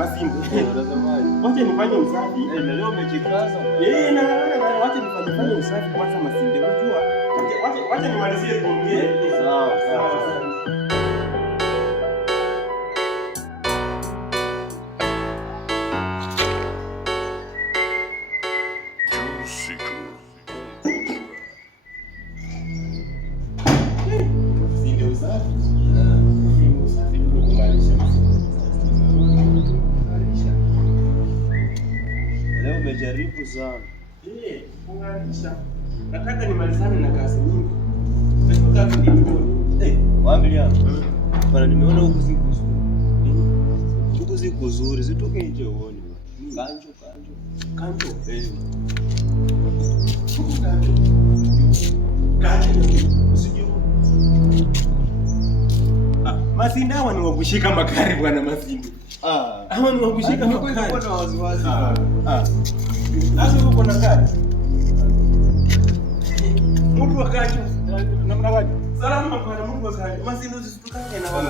Masinde. Wacha nifanye usafi. Na leo umejikaza. Na wacha nifanye usafi kwanza Masinde. Unajua? Wacha nimalizie kuongea. Sawa. Leo umejaribu sana. Kunganisha. Nataka nimalizane na kazi nyingi. Wambia. Bana nimeona huku si kuzuri. Huku si kuzuri, zitoke nje uone. Kanjo. Kanjo. Usijue. Masinde hawa ni wakushika magari bwana Masinde. Hawa ni wakushika magari. Kuna wasiwasi. Sasa uko na gari. Mtu wa kanjo. Namna gani? Salama bwana, Mungu wa kanjo. Masinde usitukange na wale.